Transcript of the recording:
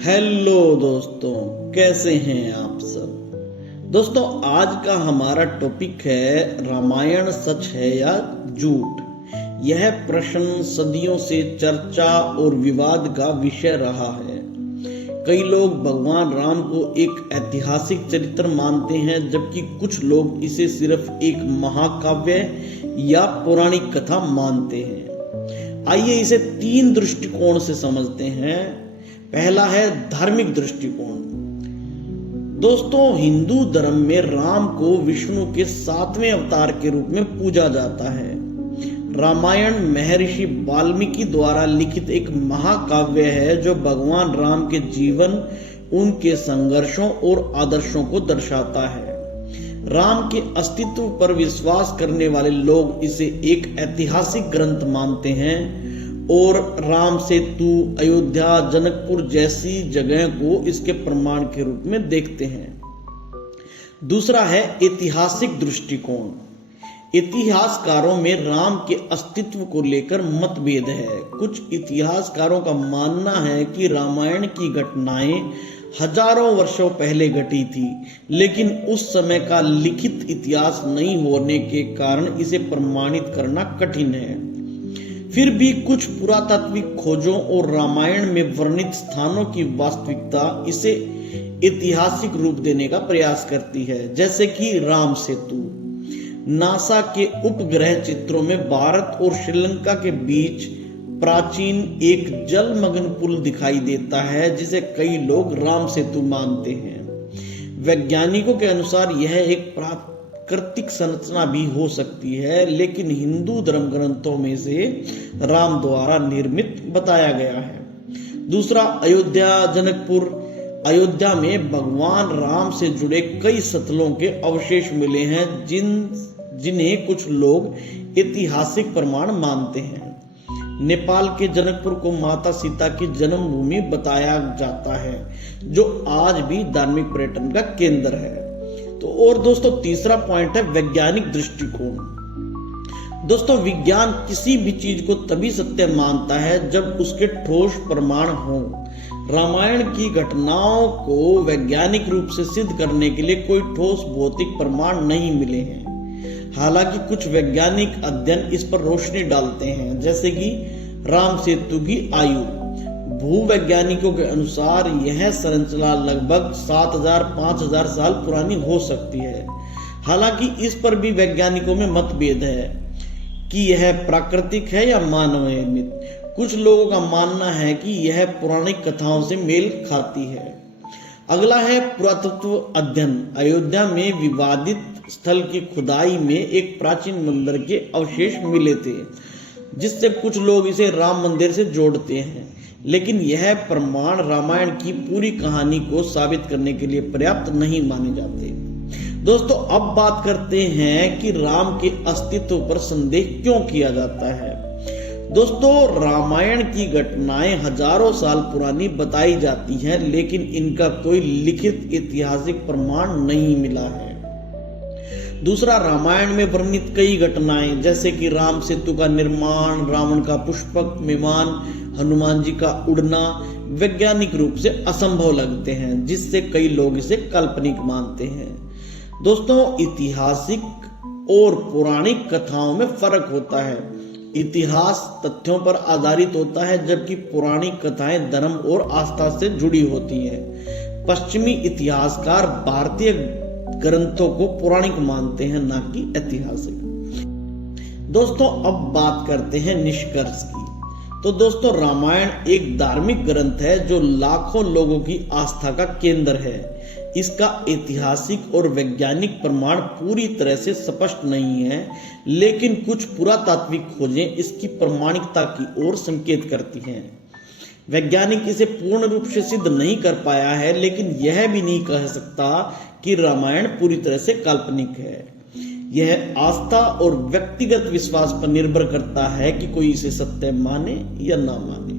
Hello दोस्तों, कैसे हैं आप सब। दोस्तों, आज का हमारा टॉपिक है रामायण सच है या झूठ। यह प्रश्न सदियों से चर्चा और विवाद का विषय रहा है। कई लोग भगवान राम को एक ऐतिहासिक चरित्र मानते हैं, जबकि कुछ लोग इसे सिर्फ एक महाकाव्य या पौराणिक कथा मानते हैं। आइए इसे 3 दृष्टिकोण से समझते हैं। पहला है धार्मिक दृष्टिकोण। दोस्तों, हिंदू धर्म में राम को विष्णु के 7वें अवतार के रूप में पूजा जाता है। रामायण महर्षि वाल्मीकि द्वारा लिखित एक महाकाव्य है जो भगवान राम के जीवन, उनके संघर्षों और आदर्शों को दर्शाता है। राम के अस्तित्व पर विश्वास करने वाले लोग इसे एक ऐतिहासिक ग्रंथ मानते हैं और राम सेतु, अयोध्या, जनकपुर जैसी जगह को इसके प्रमाण के रूप में देखते हैं। दूसरा है ऐतिहासिक दृष्टिकोण। इतिहासकारों में राम के अस्तित्व को लेकर मतभेद है। कुछ इतिहासकारों का मानना है कि रामायण की घटनाएं हजारों वर्षों पहले घटी थी, लेकिन उस समय का लिखित इतिहास नहीं होने के कारण इसे प्रमाणित करना कठिन है। फिर भी कुछ पुरातात्विक खोजों और रामायण में वर्णित स्थानों की वास्तविकता इसे ऐतिहासिक रूप देने का प्रयास करती है, जैसे कि राम सेतु। नासा के उपग्रह चित्रों में भारत और श्रीलंका के बीच प्राचीन एक जलमग्न पुल दिखाई देता है, जिसे कई लोग राम सेतु मानते हैं। वैज्ञानिकों के अनुसार यह एक प्राकृतिक संरचना भी हो सकती है, लेकिन हिंदू धर्म ग्रंथों में से राम द्वारा निर्मित बताया गया है। दूसरा, अयोध्या, जनकपुर। अयोध्या में भगवान राम से जुड़े कई स्थलों के अवशेष मिले हैं, जिन्हें कुछ लोग ऐतिहासिक प्रमाण मानते हैं। नेपाल के जनकपुर को माता सीता की जन्मभूमि बताया जाता है, जो आज भी धार्मिक पर्यटन का केंद्र है। तो और दोस्तों, तीसरा पॉइंट है वैज्ञानिक दृष्टिकोण। दोस्तों, विज्ञान किसी भी चीज को तभी सत्य मानता है जब उसके ठोस प्रमाण हो। रामायण की घटनाओं को वैज्ञानिक रूप से सिद्ध करने के लिए कोई ठोस भौतिक प्रमाण नहीं मिले हैं। हालांकि कुछ वैज्ञानिक अध्ययन इस पर रोशनी डालते हैं, जैसे कि राम सेतु की आयु। भूवैज्ञानिकों के अनुसार यह संरचना लगभग 7000-5000 साल पुरानी हो सकती है। हालांकि इस पर भी वैज्ञानिकों में मतभेद है कि यह प्राकृतिक है या मानव निर्मित। कुछ लोगों का मानना है कि यह पौराणिक कथाओं से मेल खाती है। अगला है पुरातत्व अध्ययन। अयोध्या में विवादित स्थल की खुदाई में एक प्राचीन मंदिर के अवशेष मिले थे, जिससे कुछ लोग इसे राम मंदिर से जोड़ते हैं, लेकिन यह प्रमाण रामायण की पूरी कहानी को साबित करने के लिए पर्याप्त नहीं माने जाते। दोस्तों, अब बात करते हैं कि राम के अस्तित्व पर संदेह क्यों किया जाता है। दोस्तों, रामायण की घटनाएं हजारों साल पुरानी बताई जाती हैं, लेकिन इनका कोई लिखित ऐतिहासिक प्रमाण नहीं मिला है। दूसरा, रामायण में वर्णित कई घटनाएं, जैसे कि राम सेतु का निर्माण, रावण का पुष्पक विमान, हनुमान जी का उड़ना, वैज्ञानिक रूप से असंभव लगते हैं, जिससे कई लोग इसे काल्पनिक मानते हैं। दोस्तों, ऐतिहासिक और पौराणिक कथाओं में फर्क होता है। इतिहास तथ्यों पर आधारित होता है, जबकि पौराणिक कथाएं धर्म और आस्था से जुड़ी होती हैं। पश्चिमी इतिहासकार भारतीय ग्रंथों को पौराणिक मानते हैं, ना कि ऐतिहासिक। दोस्तों, अब बात करते हैं निष्कर्ष की। तो दोस्तों, रामायण एक धार्मिक ग्रंथ है जो लाखों लोगों की आस्था का केंद्र है। इसका ऐतिहासिक और वैज्ञानिक प्रमाण पूरी तरह से स्पष्ट नहीं है, लेकिन कुछ पुरातात्विक खोजें इसकी प्रामाणिकता की ओर संकेत करती हैं। वैज्ञानिक इसे पूर्ण रूप से सिद्ध नहीं कर पाया है, लेकिन यह भी नहीं कह सकता कि रामायण पूरी तरह से काल्पनिक है। यह आस्था और व्यक्तिगत विश्वास पर निर्भर करता है कि कोई इसे सत्य माने या ना माने।